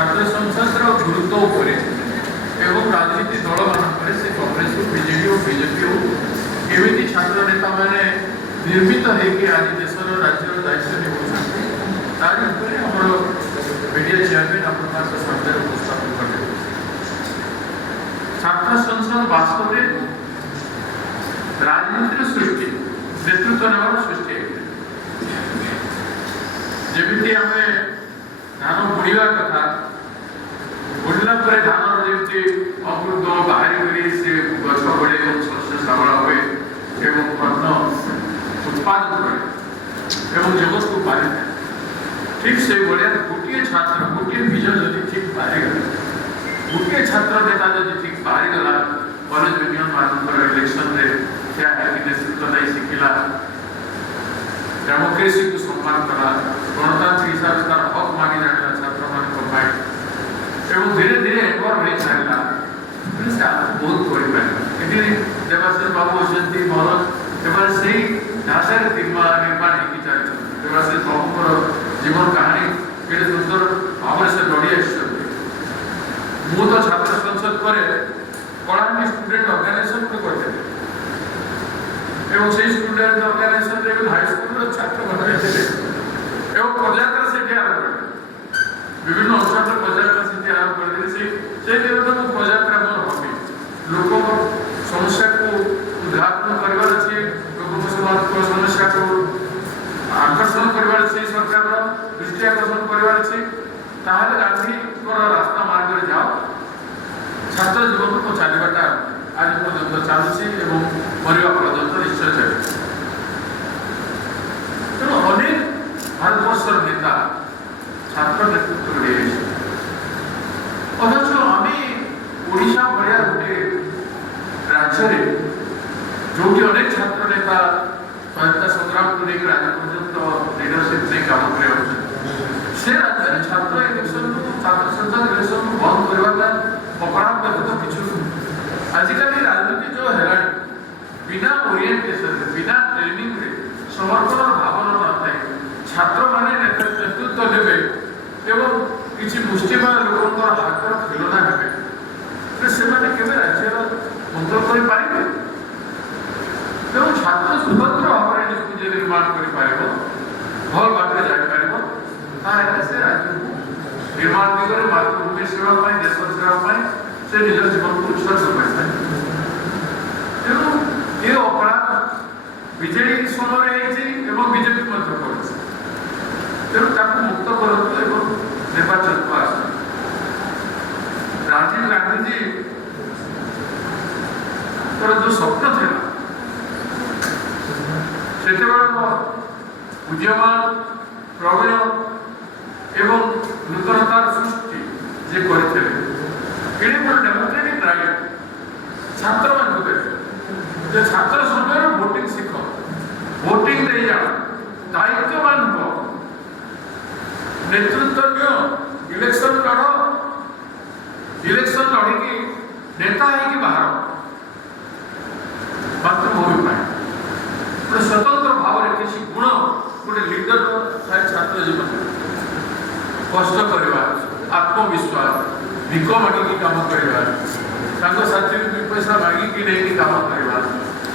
ছাত্র সংসদর গুরুত্ব উপরে এবং রাজনীতি দল মানকরে সে কংগ্রেস বিজেডি ও বিজেপি কেমিতি ছাত্র নেতা মানে निर्मित होगी आज देशर राज्य दायित्व निभाऊँ तार उपरे आमर मीडिया चेयरमैन आप सामने उपस्थापन करें। छात्र संसद वास्तव में राजनीतिर सृष्टि नेतृत्व नेवार सृष्टि जमी आम धान बुड़ा कथा बुड़ला धान जमी अमृत बाहरी से गछ बड़े शस्य श्यामला हुए उत्पादन करे जगत को पारि ठीक से भाया गोटे छात्र गोटे विजन जब ठीक बाहरीगला गोटे छात्र नेता जब ठीक बाहरीगला कॉलेज यूनियन मानक इलेक्शन क्या है कि नेतृत्व नहीं शिखला डेमोक्रेसी को सम्मान कला गणतांत्रिक हिसाब से तार हक मांगी जाना छात्र मान धीरे धीरे एनवर हो सारा बहुत कर देवाशीष बाबू अच्छी भरत से ढांचार निर्माण होगी चलते देवाशीष बाबू जीवन कहानी के सुंदर भाव से लड़ी मु तो छात्र संसद पर कलाहांडी स्टूडेंट ऑर्गेनाइजेशन को करते स्टूडेंट ऑर्गेनाइजेशन हाई स्कूल छात्र बने पदयात्रा से आरंभ कर विभिन्न अंचल पदयात्रा से आरंभ कर पदयात्रा मोर हबी लोक समस्या को उद्घाटन करवार अच्छे लोक समस्या को आकर्षण करवार अच्छे सरकार दृष्टि आकर्षण करवार अच्छे गांधी रास्ता मार्ग जाओ छात्र जीवन को चलवाटा आज पर्यटन चलुची मरवा पर्यटन निश्चय चले तेणु अनेक भारतवर्षर नेता छात्र नेतृत्व अथच आम ओडिशा भाया गोटे राज्य जो अनेक छात्र नेता स्वाधीनता संग्राम को लेकर आज पर्यंत लीडरशिप नहीं काम कर से राज्य छात्र इलेक्शन छात्र संसद इलेक्शन बंद करवाटा अपराध व्यतीत किछु आजिकल राजनीति जो है बिना ओरिएंटेशन बिना ट्रेनिंग रे समर्पण भावना न थाए छात्र माने नेतृत्व देवे एवं किसी मुष्टिमान लोक हाथ खेलना हे से राज्य मंत्र कर तेणु छात्र स्वतंत्र भाव में निजे निर्माण कर भल बाटे जापर से राज्य निर्माण दिगरे मातृभूमि सेवा देश सेवा से निज जीवन को उत्सर्ग करता तेणु ये अपराध बीजेडी समय बीजेपी तेणु मुक्त करूँ निर्वाचन को आस राजीव गांधी जी जो स्वप्न था से उद्यमान प्रवीण एवं नूतनतार सृष्टि जे करते डेमोक्रेटिक राइट छात्र मान छात्र समय भोटिंग शिख भोटिंग दे जा दायित्ववान हो नेतृत्व इलेक्शन लड़ इलेक्शन लड़की नेता है बाहर मातृभूमि गोटे स्वतंत्र भाव में किसी गुण गोटे लीडर छात्र जीवन कष्ट करवा आत्मविश्वास भिक मागिकी काम करवा साथी दुई पैसा मागिकी नहीं काम करवा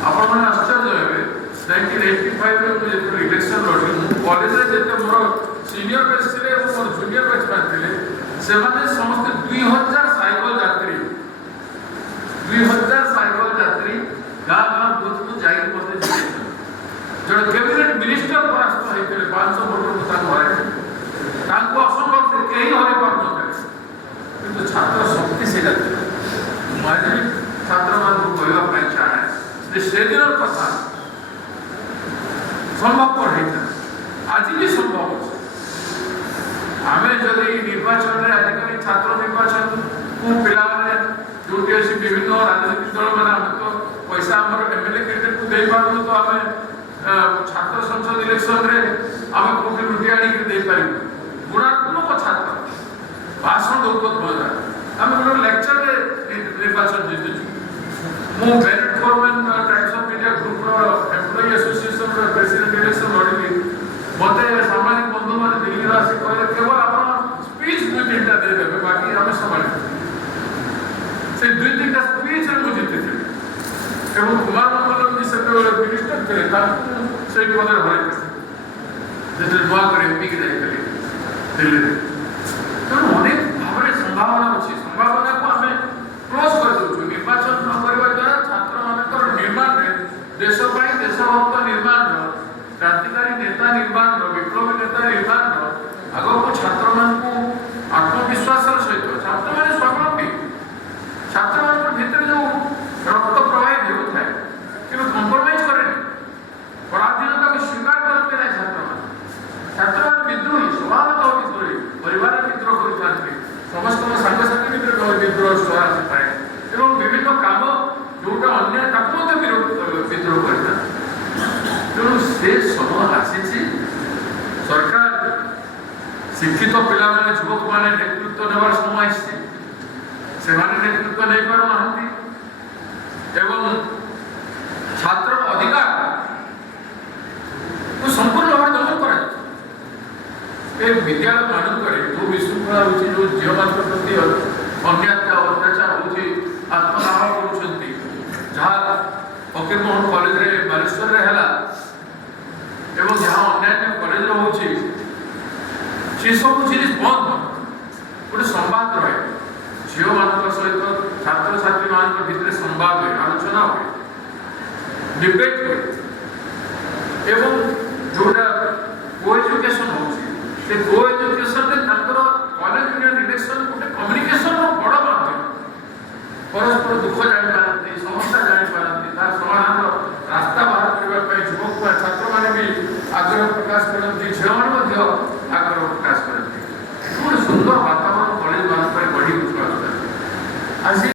आपण मैंने आश्चर्य हे 1985 जो इलेक्शन लड़ी कॉलेज मोर सीनियर बैच थे मोर जूनियर बैचमैन थे से समस्त 2000 साइकिल यात्री 2000 साइकिल यात्री गाँव गाँव बूथ को जाकर मत जो कैबिनेट मिनिस्टर परास्त होते 500 वोटर हर असंभव से कहीं हर पार कि छात्र शक्ति से मुझे छात्र मान कहवाई चाहे से दिन कथा संभवपर होता आज भी संभव आम जदि निर्वाचन में आजिकल छात्र निर्वाचन को पिला जो विभिन्न राजनीतिक दल मैंने तो पैसा आम एमएलए कैंडिडेट को दे पार्नु तो आम छात्र संसद इलेक्शन रे आम कोटी लुटी आनी गुणात्मक छात्र भाषण दौरा आम गोटे लेक्चर निर्वाचन जीतुचु मु Bennett government times of India group employee association president election लड़ी मत सामाजिक बंधु मैंने दिल्ली आसिक कहले केवल आप स्पीच 2-3टा देदेवे এবং কুমার মঙ্গলম जी ସେତେବେଳେ ମିନିଷ୍ଟର ଥିଲେ ତାଙ୍କୁ ସେଇ ପଦରେ ହରାଇଥିଲେ ଯେତେବେଳେ ନୂଆ କରି ଏମପି କି ଯାଇଥିଲେ ଦିଲ୍ଲୀରେ। ତେଣୁ ଅନେକ ଭାବରେ ସମ୍ଭାବନା ଅଛି, ସମ୍ଭାବନାକୁ ଆମେ କ୍ଲୋଜ୍ କରିଦେଉଛୁ। ନିର୍ବାଚନ ନ କରିବା ଦ୍ୱାରା ଛାତ୍ରମାନଙ୍କର ନିର୍ମାଣରେ ଦେଶ ପାଇଁ ଦେଶଭକ୍ତ ନିର୍ମାଣର, କ୍ରାନ୍ତିକାରୀ ନେତା ନିର୍ମାଣର, ବିପ୍ଳବୀ ନେତା ନିର୍ମାଣର ଆଗକୁ ଛାତ୍ରମାନଙ୍କୁ ଆତ୍ମବିଶ୍ୱାସର ସହିତ ଛାତ୍ରମାନେ ସ୍ୱାବଲମ୍ବୀ, ଛାତ୍ରମାନଙ୍କ ଭିତରେ ଯେଉଁ ରକ୍ତ ପ୍ରବାହିତ ହେଉଥାଏ କିନ୍ତୁ କମ୍ପ୍ରମାଇଜ କରେନି, ପରାଧୀନତାକୁ ସ୍ୱୀକାର କରନ୍ତି ନାହିଁ ଛାତ୍ରମାନେ ବିଦ୍ରୋହୀ ସ୍ୱଭାବତଃ ବିଦ୍ରୋହୀ, ପରିବାରରେ ବିଦ୍ରୋହ କରିଥାନ୍ତି, ସମସ୍ତଙ୍କ ସାଙ୍ଗସାଥି ଭିତରେ ବିଦ୍ରୋହ ସ୍ୱର ଆସିଥାଏ ଏବଂ ବିଭିନ୍ନ କାମ ଯୋଉଟା ଅନ୍ୟ ତାକୁ ମଧ୍ୟ ବିଦ୍ରୋହ କରିଥାନ୍ତି। ତେଣୁ ସେ ସମୟ ଆସିଛି, ସରକାର ଶିକ୍ଷିତ ପିଲାମାନେ ଯୁବକମାନେ ନେତୃତ୍ୱ ନେବାର ସମୟ ଆସିଛି, ସେମାନେ ନେତୃତ୍ୱ ନେଇପାରୁନାହାନ୍ତି ଏବଂ ଛାତ୍ରର ଅଧିକାରକୁ ସମ୍ପୂର୍ଣ୍ଣ ଭାବେ ଦମନ କରାଯାଉଛି। ଏ ବିଦ୍ୟାଳୟ ମାନଙ୍କରେ ଯେଉଁ ବିଶୃଙ୍ଖଳା ହେଉଛି, ଯେଉଁ ଝିଅମାନଙ୍କ ପ୍ରତି ଅନ୍ୟାୟ ଅତ୍ୟାଚାର ହେଉଛି, ଆତ୍ମଦାହ କରୁଛନ୍ତି, ଯାହା ଫକୀରମୋହନ କଲେଜରେ ବାଲେଶ୍ୱରରେ ହେଲା ଏବଂ ଯାହା ଅନ୍ୟାନ୍ୟ କଲେଜରେ ହେଉଛି, ସେସବୁ ଜିନିଷ ବନ୍ଦ ଗୋଟେ ସମ୍ବାଦ ରହେ, ଝିଅମାନଙ୍କ ସହିତ ଛାତ୍ରଛାତ୍ରୀମାନଙ୍କ ଭିତରେ ସମ୍ବାଦ ହୁଏ, ଆଲୋଚନା ହୁଏ, ଡିବେଟ୍ ହୁଏ ଏବଂ ଯୋଉଟା କୋ ଏଜୁକେସନ ହେଉଛି, ସେ କୋ ଏଜୁକେସନରେ ତାଙ୍କର କଲେଜ ୟୁନିୟନ ଇଲେକ୍ସନ ଗୋଟେ କମ୍ୟୁନିକେସନର ବଡ଼ ମାଧ୍ୟମ। ପରସ୍ପର ଦୁଃଖ ଜାଣିପାରନ୍ତି, ସମସ୍ୟା ଜାଣିପାରନ୍ତି, ତାର ସମାଧାନର ରାସ୍ତା ବାହାର କରିବା ପାଇଁ ଯୁବକ ଛାତ୍ରମାନେ ବି ଆଗ୍ରହ ପ୍ରକାଶ କରନ୍ତି, ଝିଅମାନେ ମଧ୍ୟ ଆଗ୍ରହ ପ୍ରକାଶ କରନ୍ତି। ଗୋଟେ ସୁନ୍ଦର ବାତାବରଣ କଲେଜ ମାନଙ୍କରେ ଗଢ଼ି ଉଠିବା ଦରକାର। ଆଜି